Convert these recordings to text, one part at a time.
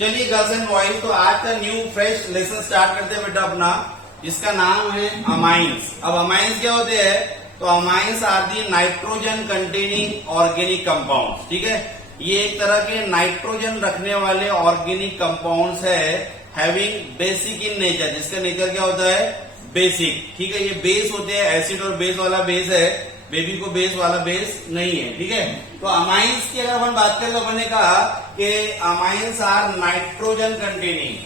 चलिए girls and boys, तो आज का न्यू फ्रेश लेसन स्टार्ट करते हैं बेटा अपना, जिसका नाम है अमाइंस। अब अमाइंस क्या होते हैं? तो amines are the nitrogen containing organic compounds. ठीक है, ये एक तरह के नाइट्रोजन रखने वाले ऑर्गेनिक कंपाउंड्स है, हैविंग बेसिक इन नेचर, जिसका नेचर क्या होता है? बेसिक। ठीक है, ये बेस होते हैं, एसिड और बेस वाला बेस है, बेबी को बेस वाला बेस नहीं है। ठीक है, तो अमाइंस की अगर अपन बात करें तो अपन ने कहा कि amines are nitrogen containing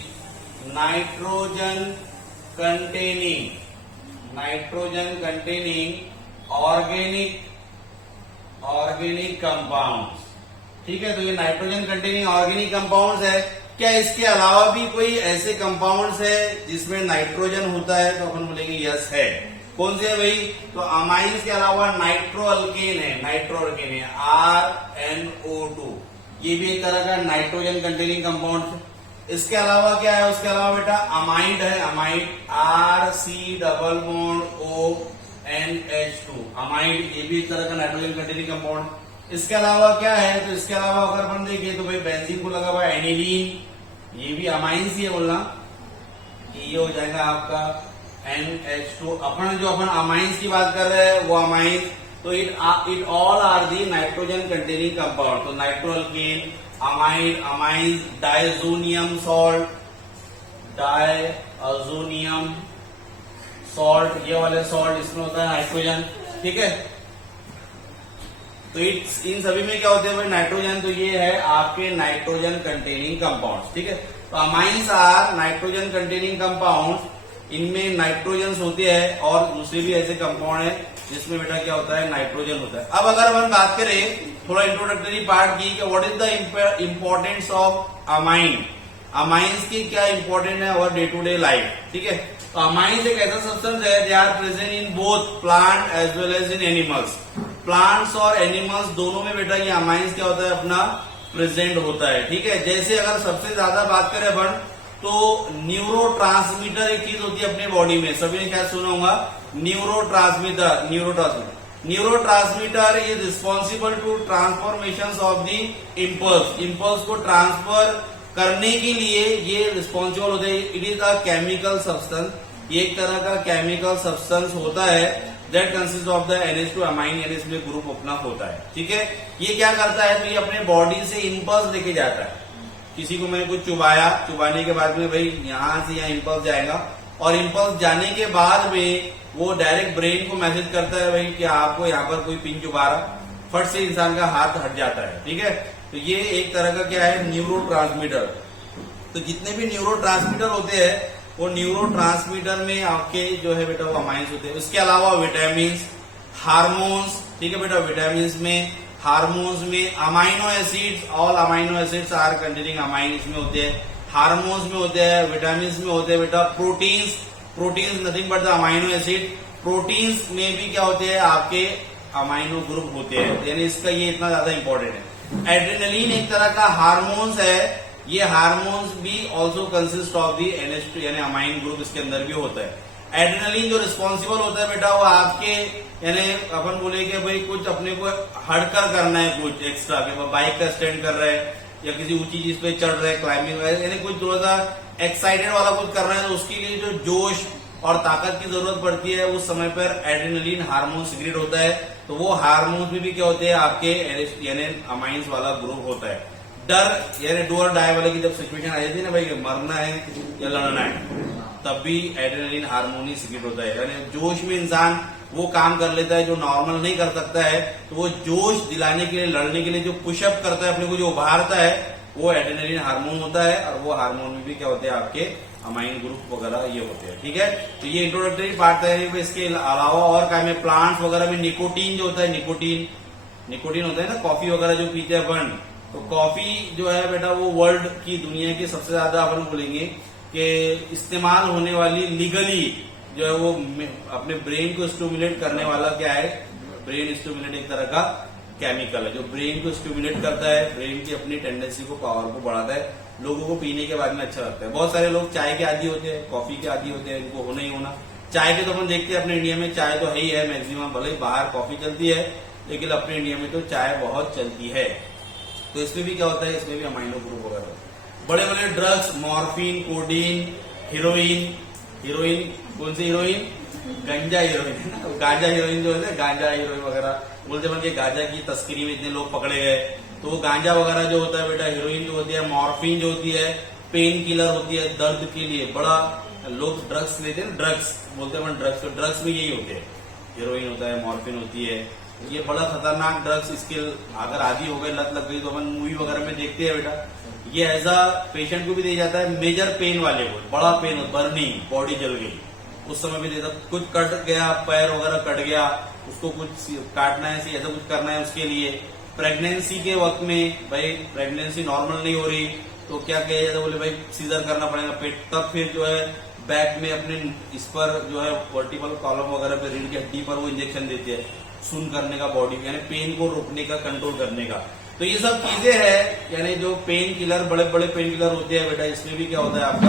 organic compounds. ठीक है, तो ये नाइट्रोजन कंटेनिंग ऑर्गेनिक कंपाउंड्स है। क्या इसके अलावा भी कोई ऐसे कंपाउंड्स है जिसमें नाइट्रोजन होता है? तो अपन बोलेंगे यस है। कौन से है भाई? तो अमाइंस के अलावा नाइट्रोअल्केन है, RnO2, ये भी एक तरह का नाइट्रोजन कंटेनिंग कंपाउंड है। इसके अलावा क्या है? उसके अलावा बेटा अमाइड है, RC≡ONH2, अमाइड, ये भी एक तरह का नाइट्रोजन कंटेनिंग कंपाउंड। इसके अलावा क्या है? तो इसके अलावा अगर अपन देखिए तो भाई बेंजीन को लगा हुआ है एनिलीन, ये भी अमाइंस ही है, बोलना कि ये हो जाएगा आपका NH2। अपन अमाइंस की बात कर रहे हैं वो अमाइंस, तो it all are the nitrogen containing compound. तो nitroalkane, amide, amines, diazonium salt, ये वाले सॉल्ट, इसमें होता है नाइट्रोजन। ठीक है, तो इन सभी में क्या होते हैं भाई? नाइट्रोजन। तो ये है आपके नाइट्रोजन कंटेनिंग कंपाउंड्स। ठीक है, तो amines are nitrogen containing compounds, इनमें नाइट्रोजन होते हैं और दूसरे भी ऐसे कंपाउंड है जिसमें बेटा क्या होता है? नाइट्रोजन होता है। अब अगर अपन बात करें थोड़ा इंट्रोडक्टरी पार्ट की कि what is the importance of amine, amines की क्या इंपॉर्टेंट है our day to day life. ठीक है, तो अमाइंस एक ऐसा सब्सटेंस है, they are present in both plant as well as in animals. Plants और एनिमल्स दोनों में बेटा ये अमाइंस क्या होता है? अपना प्रेजेंट होता है। ठीक है, जैसे अगर सबसे ज्यादा बात करें अपन तो न्यूरोट्रांसमीटर एक चीज होती है अपने बॉडी में, सभी ने क्या सुना होगा? Neurotransmitter is responsible to transformation of the impulse को ट्रांसफर करने के लिए ये रिस्पॉन्सिबल होते हैं। It is a chemical substance, ये एक तरह का केमिकल सब्सटेंस होता है that consist of the NH2 amine, यानी इसमें ग्रुप अपना होता है। ठीक है, ये क्या करता है? तो ये अपने बॉडी से इम्पल्स लेके जाता है। किसी को मैंने कुछ चुबाया, चुबाने के बाद में भाई यहां से यहाँ इम्पल्स जाएगा, और इम्पल्स जाने के बाद में वो डायरेक्ट ब्रेन को मैसेज करता है भाई कि आपको यहाँ पर कोई पिन चुबा रहा, फट से इंसान का हाथ हट जाता है। ठीक है, तो ये एक तरह का क्या है? न्यूरोट्रांसमीटर। तो जितने भी न्यूरोट्रांसमीटर होते हैं वो न्यूरोट्रांसमीटर में आपके जो है बेटा वो अमाइंस होते हैं। इसके अलावा विटामिन, हार्मोन्स। ठीक है बेटा, विटामिन में, हार्मोन्स में, amino acids, all amino acids are containing amine इसमें होते हैं, हार्मोन्स में होते हैं, विटामिन में होते हैं बेटा, proteins nothing but the amino acid. Proteins में भी क्या होते हैं? आपके अमाइनो ग्रुप होते हैं, यानी इसका ये इतना ज्यादा इंपॉर्टेंट है। एड्रेनलिन एक तरह का हार्मोन्स है, ये हार्मोन्स भी also consist of the NH2 यानी अमाइन ग्रुप इसके अंदर भी होता है। एड्रेनलिन जो रिस्पॉन्सिबल होता है बेटा वो आपके, यानी अपन बोले कि भाई कुछ अपने को हटकर करना है, कुछ एक्स्ट्रा, बाइक का स्टैंड कर रहे हैं या किसी ऊंची चीज पे चढ़ रहे हैं, क्लाइंबिंग, यानी कुछ थोड़ा सा एक्साइटेड वाला कुछ कर रहे हैं, तो उसके लिए जो जोश और ताकत की जरूरत पड़ती है उस समय पर एड्रेनलिन हार्मोन सिक्रेट होता है। तो वो हार्मोन्स में भी क्या होते हैं? आपके यानी अमाइंस वाला ग्रुप होता है। डर यानी डू और डाई वाले की जब सिचुएशन आ जाती है ना भाई, मरना है या लड़ना है, तब भी एड्रेनलिन हार्मोन ही सिक्रेट होता है। यानी जोश में इंसान वो काम कर लेता है जो नॉर्मल नहीं कर सकता है, तो वो जोश दिलाने के लिए, लड़ने के लिए जो पुशअप करता है, अपने को जो उभारता है, वो एड्रेनलिन हार्मोन होता है। और वो हार्मोन में भी क्या होते हैं? आपके अमाइन ग्रुप वगैरह ये होते हैं। ठीक है, तो ये इंट्रोडक्टरी पार्ट है। इसके अलावा और क्या में प्लांट्स वगैरह में निकोटीन जो होता है, निकोटीन होता है ना, कॉफी वगैरह जो पीते हैं अपन, तो कॉफी जो है बेटा वो वर्ल्ड की, दुनिया की सबसे ज्यादा अपन बोलेंगे कि इस्तेमाल होने वाली लीगली जो है वो अपने ब्रेन को स्टिमुलेट करने वाला क्या है? ब्रेन स्टिमुलेट एक तरह का केमिकल है जो ब्रेन को स्टिमुलेट करता है, ब्रेन की अपनी टेंडेंसी को, पावर को बढ़ाता है। लोगों को पीने के बाद में अच्छा लगता है। बहुत सारे लोग चाय के आदी होते हैं, कॉफी के आदी होते हैं, इनको होना ही होना। चाय के तो अपन देखते हैं अपने इंडिया में चाय तो है ही है मैक्सिमम, भले ही बाहर कॉफी चलती है लेकिन अपने इंडिया में तो चाय बहुत चलती है। तो इसमें भी क्या होता है? इसमें भी अमाइनो ग्रुप वगैरह होता है। बड़े बड़े drugs, morphine, codeine, heroine, heroine कौन सी हीरोइन, गंजा हीरोइन है ना, गांजा हीरोइन जो है, गांजा हीरोइन वगैरह बोलते बन के गांजा की तस्करी में इतने लोग पकड़े गए। तो वो गांजा वगैरह जो होता है बेटा, हीरोइन जो होती है, मॉर्फिन जो होती है पेन किलर होती है, दर्द के लिए बड़ा लोग ड्रग्स लेते हैं, ड्रग्स बोलते हैं ड्रग्स, तो ड्रग्स भी यही होते हैं, हीरोइन होता है, मॉर्फिन होती है, ये बड़ा खतरनाक ड्रग्स। इसके अगर आदि हो गए, लत लग गई तो अपन मूवी वगैरह में देखते हैं बेटा, ये एज अ पेशेंट को भी दिया जाता है, मेजर पेन वाले को, बड़ा पेन, बर्निंग, बॉडी जल गई उस समय भी देता, कुछ कट गया, पैर वगैरह कट गया, उसको कुछ काटना है, ऐसा कुछ करना है उसके लिए। प्रेगनेंसी के वक्त में भाई प्रेगनेंसी नॉर्मल नहीं हो रही तो क्या किया जाता है, बोले भाई सीजर करना पड़ेगा पेट, तब फिर जो है बैक में अपने इस पर जो है वर्टिकल कॉलम वगैरह पे रीढ़ की हड्डी पर वो इंजेक्शन देते हैं, सुन करने का, बॉडी यानी पेन को रोकने का, कंट्रोल करने का। तो ये सब चीजें हैं, यानी जो पेन किलर, बड़े बड़े पेन किलर होते हैं बेटा, इसमें भी क्या होता है आपका,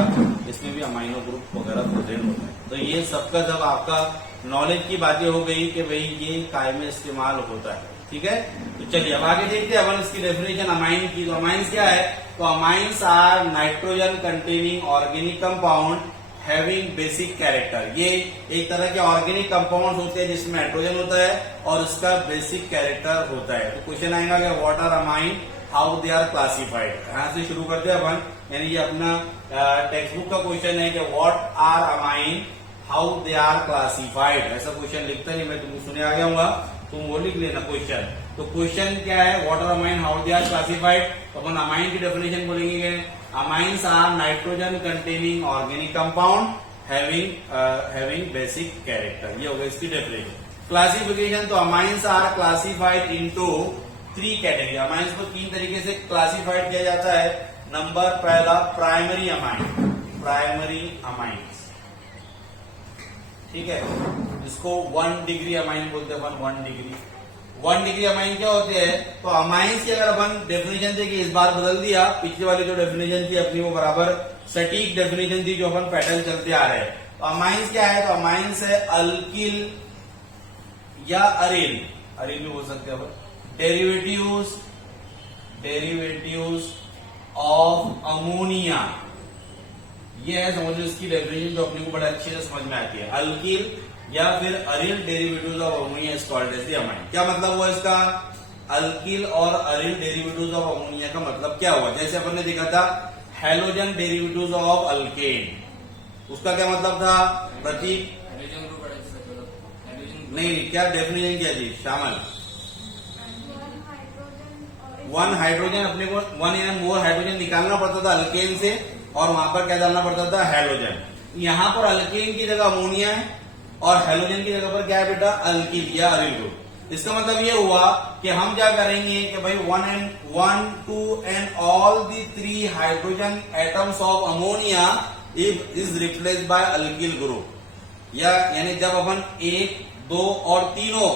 इसमें भी अमाइनो ग्रुप वगैरह प्रेजेंट होता है। तो ये सबका जब आपका नॉलेज की बातें हो गई कि भाई ये काय में इस्तेमाल होता है, ठीक है। तो चलिए अब आगे देखते हैं अपन इसकी डेफिनेशन अमाइन की। तो अमाइंस क्या है, तो amines are nitrogen containing organic compound having basic character. ये एक तरह के ऑर्गेनिक कंपाउंड होते हैं जिसमें नाइट्रोजन होता है और उसका बेसिक कैरेक्टर होता है। तो क्वेश्चन आएगा कि what are amine, how they are classified. यहाँ से शुरू करते हैं अपन, यानी ये अपना टेक्स्ट बुक का क्वेश्चन है कि what are amine, how they are classified. ऐसा क्वेश्चन लिखता नहीं मैं, तुमको सुने आ गया हूँ, तुम वो लिख लेना क्वेश्चन। तो क्वेश्चन क्या है, what are amine, how they are classified. तो अपन अमाइन की डेफिनेशन बोलेंगे, amines are nitrogen containing organic compound having basic character. ये होगा इसकी डेफिनेशन। क्लासिफिकेशन, तो amines are classified into 3 category. Amines को 3 तरीके से क्लासिफाइड किया जाता है। नंबर पहला प्राइमरी अमाइन, प्राइमरी अमाइंस, ठीक है, इसको 1 डिग्री अमाइन बोलते हैं अपन, 1 डिग्री। 1 डिग्री अमाइन क्या होते हैं, तो अमाइंस की अगर अपन डेफिनेशन देखिए, इस बार बदल दिया, पिछले वाली जो डेफिनेशन थी अपनी वो बराबर सटीक डेफिनेशन थी जो अपन पैटर्न चलते आ रहे हैं। तो अमाइंस क्या है, तो अमाइंस है अल्किल या अरिल, अरिल भी बोल सकते हैं, डेरिवेटिव्स ऑफ अमोनिया। ये है समझ लो इसकी डेफिनेशन जो अपने को बड़े अच्छे से समझ में आती है। अल्किल या फिर aryl derivatives of ammonia is called as the amine. क्या मतलब हुआ इसका, अल्किल और अरिल डेरिवेटिव्स ऑफ अमोनिया का मतलब क्या हुआ। जैसे अपन ने देखा था हैलोजन डेरिवेटिव्स ऑफ अल्केन, उसका क्या मतलब था, प्रतीक नहीं, क्या डेफिनेशन क्या थी शामल, 1 हाइड्रोजन, अपने को 1 या मोर हाइड्रोजन निकालना पड़ता था अल्केन से और वहां पर क्या डालना पड़ता था, हैलोजन। यहाँ पर अल्केन की जगह अमोनिया है और हैलोजन की जगह पर क्या है बेटा, अल्किल या अरिल ग्रुप। इसका मतलब ये हुआ कि हम क्या करेंगे कि भाई 1, 2 and all the 3 hydrogen atoms of ammonia is replaced by alkyl group. या यानी जब अपन 1, 2 और तीनों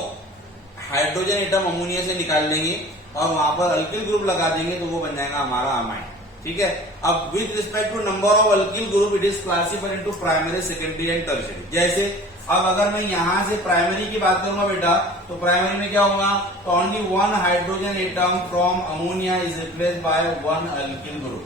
हाइड्रोजन एटम अमोनिया से निकाल लेंगे और वहां पर अल्किल ग्रुप लगा देंगे तो वो बन जाएगा हमारा अमाइन, ठीक है। अब with respect to number of alkyl group it is classified into primary, secondary and tertiary. जैसे अब अगर मैं यहां से प्राइमरी की बात करूंगा बेटा, तो प्राइमरी में क्या होगा, तो only 1 hydrogen atom from ammonia is replaced bye 1 alkyl group.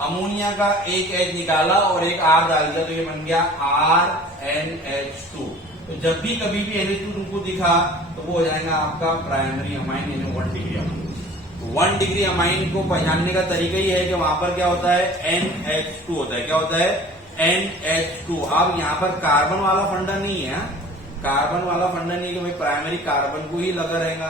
Ammonia का एक H निकाला और एक R डाल दिया तो ये बन गया RNH2। तो जब भी कभी भी NH2 तुमको दिखा तो वो हो जाएगा आपका प्राइमरी अमाइन, यानी 1 डिग्री अमाइन। 1 डिग्री अमाइन को पहचानने का तरीका ही है कि वहां पर क्या होता है, NH2 होता है। क्या होता है, NH2। अब यहाँ पर कार्बन वाला फंडा नहीं है, कार्बन वाला फंडा नहीं कि भाई प्राइमरी कार्बन को ही लगा रहेगा,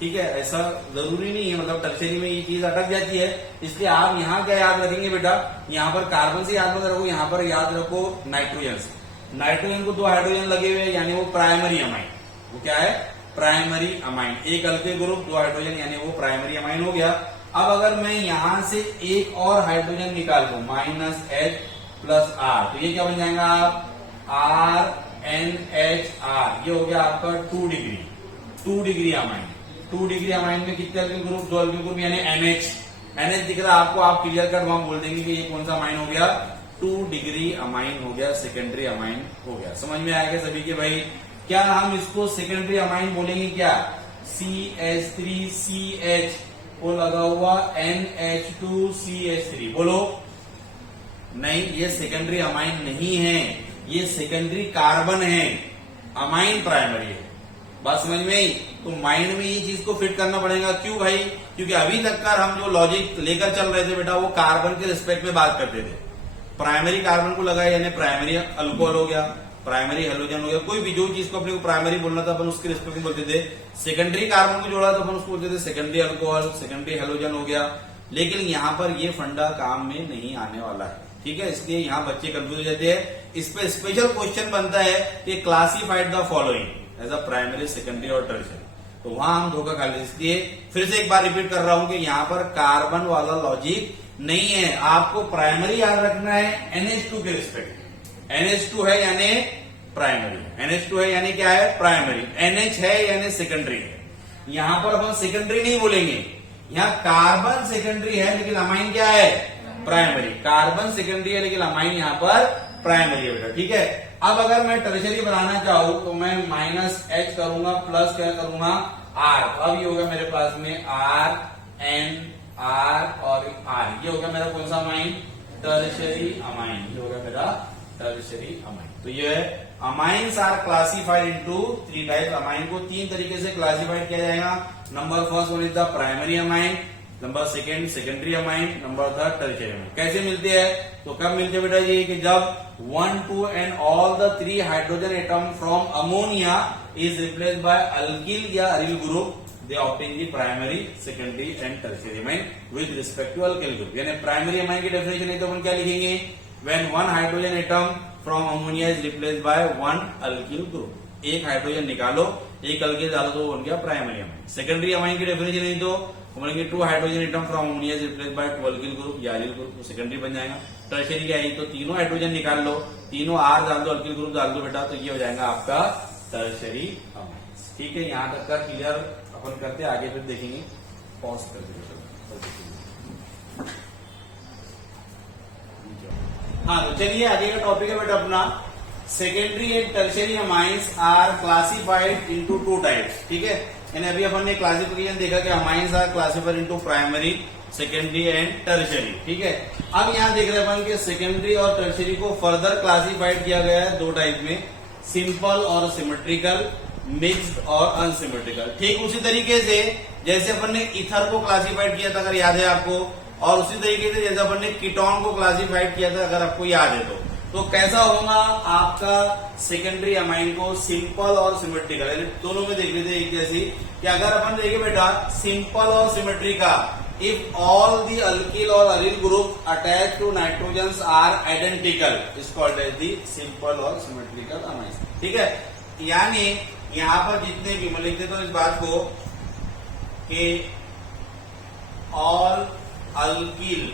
ठीक है, ऐसा जरूरी नहीं है। मतलब टर्शियरी में ये चीज अटक जाती है, इसलिए आप यहाँ क्या याद रखेंगे बेटा, यहाँ पर कार्बन से याद मत रखो, यहाँ पर याद रखो नाइट्रोजन से। नाइट्रोजन को 2 हाइड्रोजन लगे हुए यानी वो प्राइमरी अमाइन, वो क्या है, प्राइमरी अमाइन। एक अल्किल ग्रुप 2 हाइड्रोजन यानी वो प्राइमरी अमाइन हो गया। अब अगर मैं यहां से एक और हाइड्रोजन निकाल दूं -H + R, तो ये क्या बन जाएगा, RNHR। ये हो गया आपका 2 डिग्री अमाइन। 2 डिग्री अमाइन में कितने अल्किल ग्रुप, 2 अल्किल ग्रुप यानी NH दिख रहा है आपको, आप क्लियर कट वहां बोल देंगे कि ये कौन सा अमाइन हो गया, 2 डिग्री अमाइन हो गया, सेकेंडरी अमाइन हो गया। समझ में आएगा सभी के भाई। क्या हम इसको सेकेंडरी अमाइन बोलेंगे, क्या CH3CH वो लगा हुआ NH2CH3, बोलो। नहीं, ये सेकेंडरी अमाइन नहीं है, ये सेकेंडरी कार्बन है, अमाइन प्राइमरी है। बात समझ में आई? तो माइंड में ये चीज को फिट करना पड़ेगा। क्यों भाई? क्योंकि अभी तक का हम जो लॉजिक लेकर चल रहे थे बेटा, वो कार्बन के रिस्पेक्ट में बात करते थे। प्राइमरी कार्बन को लगाया यानी प्राइमरी अल्कोहल हो गया, प्राइमरी हेलोजन हो गया, कोई भी जो चीज को अपने को प्राइमरी बोलना था अपन उसके रिस्पेक्ट में बोलते थे। सेकेंडरी कार्बन को जोड़ा तो अपन उसको बोलते थे सेकेंडरी अल्कोहल, सेकेंडरी हेलोजन हो गया। लेकिन यहाँ पर ये फंडा काम में नहीं आने वाला है, ठीक है। इसलिए यहाँ बच्चे कंफ्यूज हो जाते हैं। इस पे स्पेशल क्वेश्चन बनता है कि classified the following as a primary, secondary और टर्शियरी, तो वहां हम धोखा खा लेते। इसलिए फिर से एक बार रिपीट कर रहा हूं कि यहाँ पर कार्बन वाला लॉजिक नहीं है। आपको प्राइमरी याद रखना है NH2 के रिस्पेक्ट। NH2 है यानी प्राइमरी, NH2 है यानी क्या है? प्राइमरी। NH है यानी सेकेंडरी है। यहां पर अपन सेकेंडरी नहीं बोलेंगे, यहाँ कार्बन सेकेंडरी है लेकिन अमाइन क्या है? प्राइमरी। कार्बन सेकेंडरी है लेकिन अमाइन यहाँ पर प्राइमरी है बेटा, ठीक है। अब अगर मैं टर्शियरी बनाना चाहूं तो मैं -H करूंगा, प्लस क्या करूंगा? R। अब ये होगा मेरे पास में R, N, R और R। ये होगा मेरा कौन सा अमाइन? Tertiary amine. ये होगा मेरा टर्शियरी अमाइन। तो ये है amines are classified into 3 types. Amine को 3 तरीके से क्लासिफाइड किया जाएगा। Number first one is the primary amine, number second secondary amine, number third tertiary amine. कैसे मिलते हैं? तो कब मिलते हैं बेटा जी? कि जब 1, 2 and all the 3 hydrogen atom from ammonia is replaced by alkyl या aryl group, they obtain the primary, secondary and tertiary amine with respect to alkyl group। यानी प्राइमरी अमाइन की डेफिनेशन है तो अपन क्या लिखेंगे? when one hydrogen atom from ammonia is replaced by one alkyl group। एक hydrogen निकालो, एक alkyl डालो तो वो बन गया प्राइमरी अमाइन। सेकेंडरी अमाइन की डेफिनेशन है तो बोलेंगे 2 hydrogen atom from ammonia is replaced bye 2 alkyl group या अरिल ग्रुप, तो सेकेंडरी बन जाएगा। टर्शियरी क्या है? तो तीनों हाइड्रोजन निकाल लो, तीनों R डाल दो, अल्किल ग्रुप डाल दो बेटा, तो ये हो जाएगा आपका टर्शियरी अमाइन। ठीक है, यहाँ तक का क्लियर अपन करते आगे फिर देखेंगे। पॉज कर दीजिए। हाँ, तो चलिए आगे का टॉपिक है बेटा अपना secondary and tertiary amines are classified into 2 types. ठीक है, यानी अभी अपन ने क्लासिफिकेशन देखा कि amines are classified into primary, secondary and tertiary. ठीक है, अब यहाँ देख रहे हैं अपन कि सेकेंडरी और टर्शियरी को फर्दर क्लासिफाइड किया गया है 2 टाइप में, सिंपल और सिमेट्रिकल, मिक्स्ड और अनसिमेट्रिकल। ठीक उसी तरीके से जैसे अपन ने ईथर को क्लासिफाइड किया था, अगर याद है आपको, और उसी तरीके से जैसे अपन ने कीटोन को क्लासिफाइड किया था, अगर आपको याद है तो कैसा होगा आपका सेकेंडरी अमाइन को? सिंपल और सिमेट्रिकल, यानी दोनों में देख लेते एक जैसी। कि अगर अपन देखें बेटा सिंपल और सिमेट्री का, इफ ऑल द अल्किल और aryl group attach to nitrogens are identical is called as the simple और सिमेट्रिकल अमाइन। ठीक है, यानी यहां पर जितने भी, मैं लिख देता हूं इस बात को कि all alkyl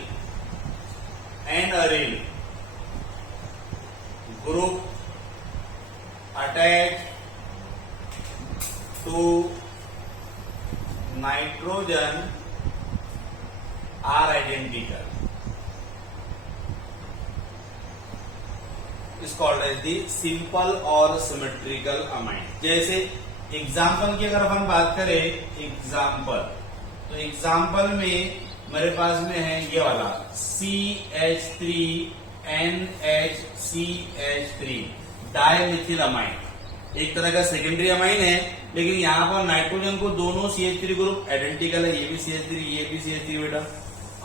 and aryl group attach to nitrogen are identical is called as the simple और सिमेट्रिकल अमाइन। जैसे एग्जाम्पल की अगर हम बात करें, एग्जाम्पल, तो एग्जाम्पल में मेरे पास में है ये वाला CH3NHCH3 डाइमिथिल अमाइन, एक तरह का सेकेंडरी अमाइन है, लेकिन यहाँ पर नाइट्रोजन को दोनों CH3 ग्रुप आइडेंटिकल है, ये भी CH3 ये भी CH3 बेटा।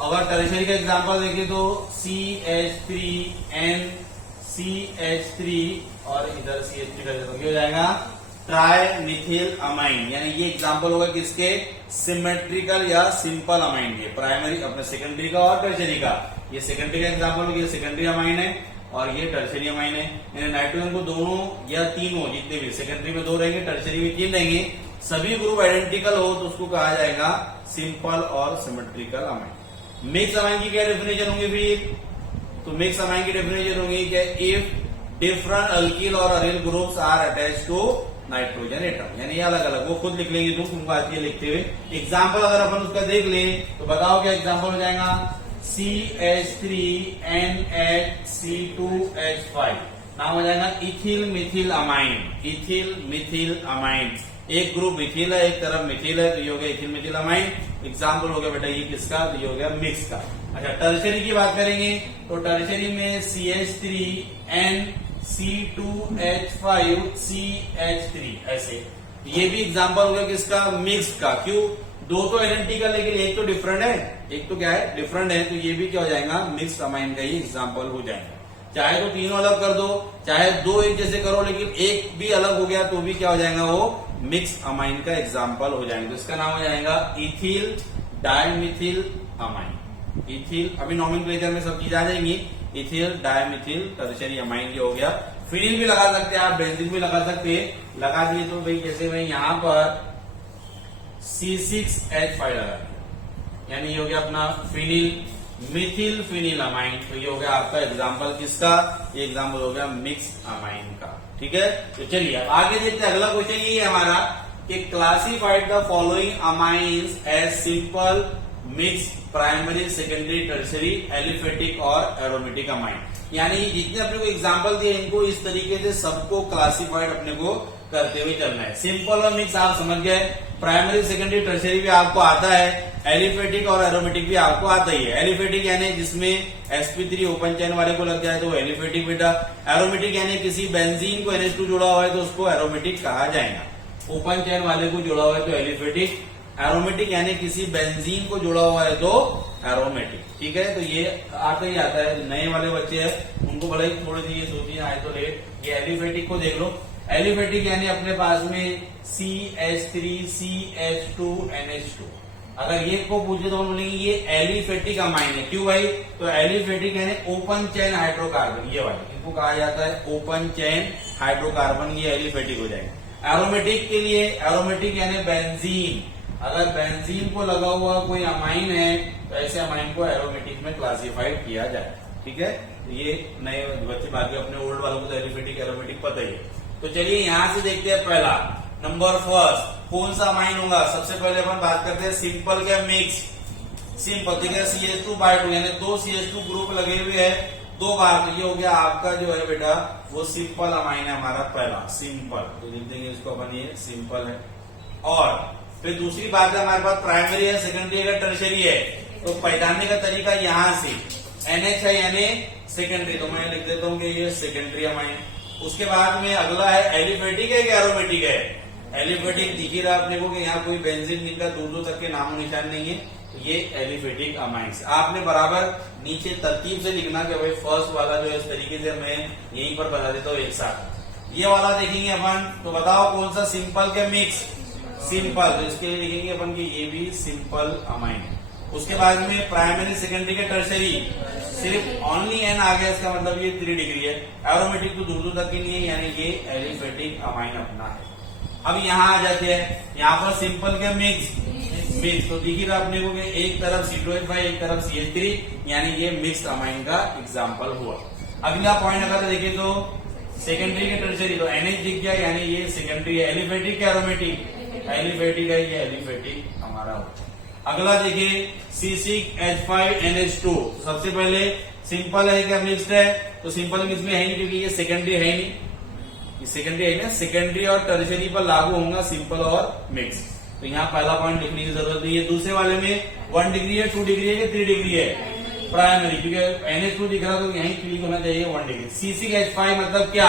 अगर टर्शियरी का एग्जाम्पल देखें तो CH3NCH3 और इधर CH3 का हो जाएगा ट्राइमिथिल अमाइन। यानी ये एग्जांपल होगा किसके? सिमेट्रिकल या सिंपल अमाइन के, प्राइमरी अपने सेकेंडरी का और टर्शियरी का। ये सेकेंडरी का एग्जांपल होगा, ये सेकेंडरी अमाइन है और ये टर्शियरी अमाइन है। यानी नाइट्रोजन को दोनों या तीनों, जितने भी सेकेंडरी में 2 रहेंगे, टर्शियरी में 3 रहेंगे, सभी ग्रुप आइडेंटिकल हो तो उसको कहा जाएगा सिंपल और सिमेट्रिकल अमाइन। मिक्स अमाइन की क्या डेफिनेशन होंगी फिर? तो मिक्स अमाइन की डेफिनेशन होगी कि इफ डिफरेंट अल्किल और aryl groups are attach to nitrogen atom, यानी अलग अलग, वो खुद लिख लेंगे तुमको आती है लिखते हुए। एग्जाम्पल अगर अपन उसका देख लें तो बताओ क्या एग्जाम्पल हो जाएगा? CH3NH2H5 नाम हो जाएगा ethyl Mithil amine. Ethyl Mithil amine, एक ग्रुप इथिल है, एक तरफ मिथिल है, तो ये हो गया इथिल मिथिल अमाइन। एग्जाम्पल हो गया बेटा ये किसका, तो ये हो गया मिक्स का। अच्छा टर्शरी की बात करेंगे तो टर्शरी में CH3NC2H5CH3 ऐसे, ये भी एग्जाम्पल हो गया किसका, मिक्स का। क्यों, दो तो आइडेंटिकल लेकिन एक तो डिफरेंट है, एक तो क्या है, डिफरेंट है, तो ये भी क्या हो जाएगा, मिक्स अमाइन का ही एग्जाम्पल हो जाएगा। चाहे तो तीनों अलग कर दो, चाहे दो एक जैसे करो, लेकिन एक भी अलग हो गया तो भी क्या हो जाएगा, वो मिक्स अमाइन का एग्जाम्पल हो जाएगा। तो इसका नाम हो जाएगा इथिल डायमिथिल अमाइन। इथिल, अभी नॉमेनक्लेचर में सब चीज आ जाएंगी। इथिल डायमिथिल टर्शरी अमाइन ये हो गया। फिनिल भी लगा सकते हैं आप, बेंजीन भी लगा सकते हैं, लगा दिए तो भाई जैसे मैं यहाँ पर C6H5 लगा दिया, यानी ये हो गया अपना फिनिल मिथिल फिनिल अमाइन। तो ये हो गया आपका एग्जाम्पल किसका, ये एग्जाम्पल हो गया मिक्स अमाइन का। ठीक है, तो चलिए अब आगे देखते हैं। अगला क्वेश्चन ये है हमारा कि classified the following amines as simple, mix, primary, secondary, tertiary, aliphatic और एरोमेटिक अमाइन। यानी जितने अपने को एग्जाम्पल दिए इनको इस तरीके से सबको क्लासिफाइड अपने को करते हुए चलना है। सिंपल और मिक्स आप समझ गए, प्राइमरी, सेकेंडरी, टर्शरी भी आपको आता है, एलिफेटिक और एरोमेटिक भी आपको आता ही है। एलिफेटिक यानी जिसमें sp3 ओपन चेन वाले को लग जाए तो एलिफेटिक बेटा। एरोमेटिक यानी किसी बेंजीन को NH2 जोड़ा हुआ है तो उसको एरोमेटिक कहा जाएगा। ओपन चेन वाले को जोड़ा हुआ है तो एलिफेटिक। एरोमेटिक यानी किसी बेंजीन को जोड़ा हुआ है तो एरोमेटिक। ठीक है, तो ये आता ही आता है। नए वाले बच्चे हैं उनको भले ही थोड़ी सी ये 2-3 आए तो लेट। ये एलिफेटिक को देख लो, एलिफेटिक यानी अपने पास में CH3 CH2 NH2। अगर ये को पूछे तो हम बोलेंगे ये एलिफेटिक अमाइन है। क्यों भाई, तो एलिफेटिक यानी ओपन चेन हाइड्रोकार्बन, ये वाले इनको कहा जाता है ओपन चेन हाइड्रोकार्बन, ये एलिफेटिक हो जाएगा। एरोमेटिक के लिए, एरोमेटिक यानी बेंजीन, अगर बेंजीन को लगा हुआ कोई अमाइन है तो ऐसे अमाइन को एरोमेटिक में क्लासिफाइड किया जाए। ठीक है, ये नए बच्चे, बाकी अपने ओल्ड वालों को तो एलिफेटिक एरोमेटिक पता ही है। तो चलिए यहां से देखते हैं पहला नंबर फर्स्ट कौन सा अमाइन होगा। सबसे पहले अपन बात करते हैं सिंपल क्या मिक्स। सिंपल ठीक है, CH2/2 यानी 2 CH2 ग्रुप लगे हुए हैं 2 बार, तो ये हो गया आपका जो है बेटा वो सिंपल अमाइन है हमारा पहला, सिंपल। तो लिख देंगे इसको अपन, ये सिंपल है। और फिर दूसरी बात है हमारे पास प्राइमरी है, सेकेंडरी है, टर्शरी है। तो पहचानने का तरीका यहाँ से NH है यानी सेकेंडरी, तो मैं लिख देता हूँ कि ये सेकेंडरी अमाइन। उसके बाद में अगला है एलिफेटिक है कि एरोमेटिक है। एलिफेटिक दिख ही रहा अपने को कि यहाँ कोई बेंजीन जिनका दूर दूर तक के नामो निशान नहीं है, तो ये एलिफेटिक अमाइंस। आपने बराबर नीचे तरतीब से लिखना कि भाई फर्स्ट वाला जो है इस तरीके से मैं यहीं पर बता देता हूँ एक साथ। ये वाला देखेंगे अपन, तो बताओ कौन सा सिंपल के मिक्स, सिंपल, तो इसके लिए लिखेंगे अपन कि ये भी सिंपल अमाइन है। उसके बाद में प्राइमरी, सेकेंडरी के टर्शरी, सिर्फ ओनली एन आ गया, इसका मतलब ये 3 डिग्री है। एरोमेटिक तो दूर दूर तक की नहीं है, यानी ये एलिफेटिक अमाइन अपना है। अब यहाँ आ जाते हैं, यहाँ पर सिंपल के मिक्स, तो दिख रहा अपने को कि एक तरफ C2H5 एक तरफ CH3, यानी ये मिक्स अमाइन का एग्जाम्पल हुआ। अगला पॉइंट अगर देखें तो सेकेंडरी के टर्शरी, तो NH दिख गया यानी ये सेकेंडरी है। एलिफेटिक के एरोमेटिक, एलिफेटिक है, ये एलिफेटिक हमारा होता है। अगला देखिए C6H5NH2, सबसे पहले सिंपल है क्या मिक्स्ड है, तो सिंपल मिक्स में है नहीं क्योंकि ये सेकेंडरी है नहीं, ये सेकेंडरी है ना, सेकेंडरी और टर्शरी पर लागू होगा सिंपल और मिक्स। तो यहाँ पहला पॉइंट लिखने की जरूरत नहीं है। दूसरे वाले में 1 डिग्री है, 2 डिग्री है कि 3 डिग्री है, प्राइमरी, क्योंकि NH2 दिख रहा तो यहीं क्लिक होना चाहिए 1 डिग्री। C6H5 मतलब क्या,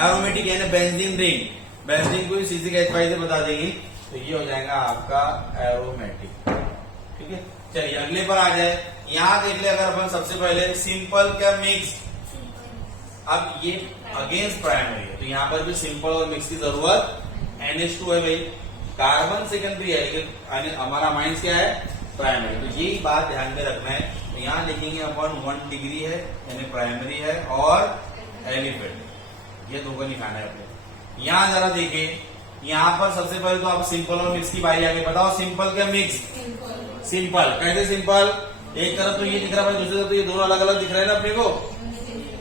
एरोमेटिक यानी बेंजीन रिंग, बेंजीन को C6H5 से बता देंगे, तो ये हो जाएगा आपका एरोमेटिक। ठीक है, चलिए अगले पर आ जाए। यहाँ देख ले अगर अपन सबसे पहले सिंपल क्या मिक्स, अब ये अगेंस्ट प्राइमरी है तो यहाँ पर भी सिंपल और मिक्स की जरूरत। NH2 है भाई, कार्बन सेकेंडरी है लेकिन हमारा माइंस क्या है, प्राइमरी, तो यही बात ध्यान में रखना है। तो यहाँ लिखेंगे अपन 1 डिग्री है यानी प्राइमरी है और एलिफेटिक, ये दो को निकालना है अपने। यहाँ जरा देखिए, यहाँ पर सबसे पहले तो आप सिंपल और मिक्स की बारी आगे बताओ। सिंपल क्या मिक्स, सिंपल कैसे सिंपल, एक तरफ तो ये दिख रहा है, दूसरी तरफ तो ये दोनों अलग अलग दिख रहे हैं ना अपने को,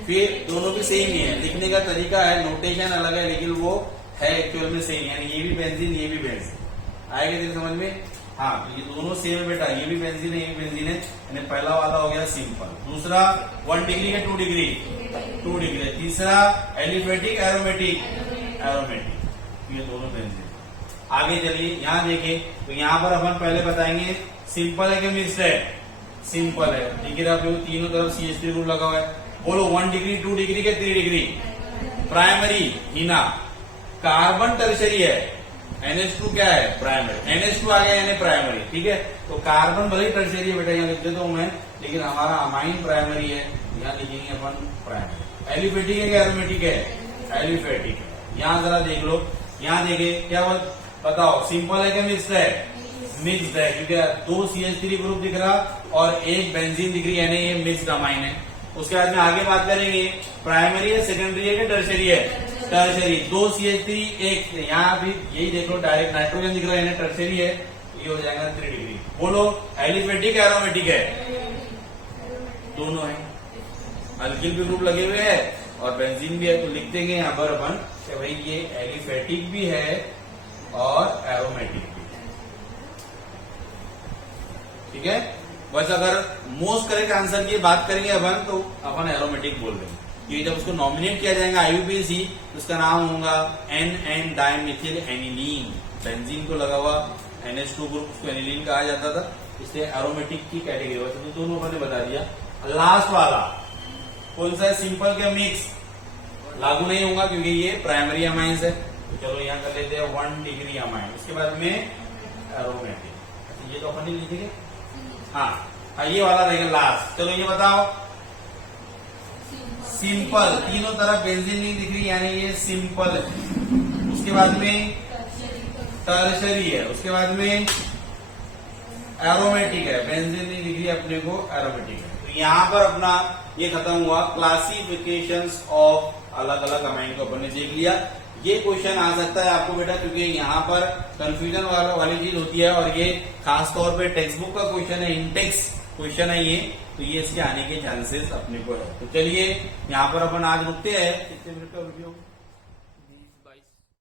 फिर दोनों भी सेम ही है, लिखने का तरीका है, नोटेशन अलग है, लेकिन वो है एक्चुअल में सेम, यानी ये भी बेंजीन ये भी बेंजीन। आएगा तेरे समझ में, हाँ तो ये दोनों सेम है बेटा, ये भी बेंजीन है ये भी बेंजीन है, यानी पहला वाला हो गया सिंपल। दूसरा 1 डिग्री है 2 डिग्री, 2 डिग्री। तीसरा एलिफेटिक एरोमेटिक, एरोमेटिक, ये दोनों बेंजीन। आगे चलिए यहाँ देखिए, तो यहाँ पर अपन पहले बताएंगे सिंपल है कि मिक्स्ड है, सिंपल है। ठीक है, आप देखो तीनों तरफ CH3 ग्रुप लगा हुआ है। बोलो 1 डिग्री 2 डिग्री के 3 डिग्री। प्राइमरी हीना, कार्बन टर्शरी है, NH2 क्या है प्राइमरी, NH2 आ गया यानी प्राइमरी। ठीक है, तो कार्बन भले ही टर्शरी है बेटा, यहाँ लिख देता हूं मैं, लेकिन हमारा अमाइन प्राइमरी है, यहाँ लिखेंगे अपन प्राइमरी। एलिफेटिक है कि एरोमेटिक है, एलिफेटिक है। यहाँ जरा देख लो, यहाँ देखे क्या बताओ, सिंपल है कि मिक्स्ड है, मिक्स्ड है, क्योंकि 2 CH3 ग्रुप दिख रहा और एक बेंजीन दिख रही है, यानी ये मिक्स्ड अमाइन है। उसके बाद में आगे बात करेंगे प्राइमरी है, सेकेंडरी है कि टर्शरी है, टर्शरी। 2 CH3 एक, यहाँ भी यही देख लो डायरेक्ट नाइट्रोजन दिख रहा है, यानी टर्शरी है, ये हो जाएगा 3 डिग्री। बोलो एलिफेटिक एरोमेटिक है, दोनों है, अल्किल भी ग्रुप लगे हुए हैं और बेंजीन भी है, तो लिख देंगे यहाँ पर अपन कि भाई ये एलिफेटिक भी है और एरोमेटिक भी है। ठीक है, बस अगर मोस्ट करेक्ट आंसर की बात करेंगे अपन, तो अपन एरोमेटिक बोल रहे हैं, क्योंकि जब उसको नॉमिनेट किया जाएगा IUPAC तो उसका नाम होगा NN डाइमिथिल एनिलीन। बेंजीन को लगा हुआ NH2 ग्रुप, उसको एनिलीन कहा जाता था, इसलिए एरोमेटिक की कैटेगरी। वैसे तो दोनों अपन ने बता दिया। लास्ट वाला कौन सा है, सिंपल के मिक्स, लागू नहीं होगा क्योंकि ये प्राइमरी अमाइंस है। तो चलो यहाँ कर लेते हैं 1 डिग्री अमाइन, उसके बाद में एरोमेटिक। ये तो अपन नहीं लिखेंगे, हाँ ये वाला रहेगा लास्ट। चलो ये बताओ, सिंपल, तीनों तरफ बेंजीन नहीं दिख रही, यानी ये सिंपल है। उसके बाद में टर्शरी है, उसके बाद में एरोमेटिक है, बेंजीन नहीं दिख रही अपने को, एरोमेटिक है। तो यहाँ पर अपना ये खत्म हुआ क्लासिफिकेशंस ऑफ अलग अलग अमाइन को अपन ने देख लिया। ये क्वेश्चन आ सकता है आपको बेटा, क्योंकि यहाँ पर कंफ्यूजन वाली चीज होती है, और ये खास तौर पे टेक्स्ट बुक का क्वेश्चन है, इंटेक्स क्वेश्चन है ये, तो ये इसके आने के चांसेस अपने को है। तो चलिए यहाँ पर अपन आज रुकते हैं, कितने मिनट का वीडियो।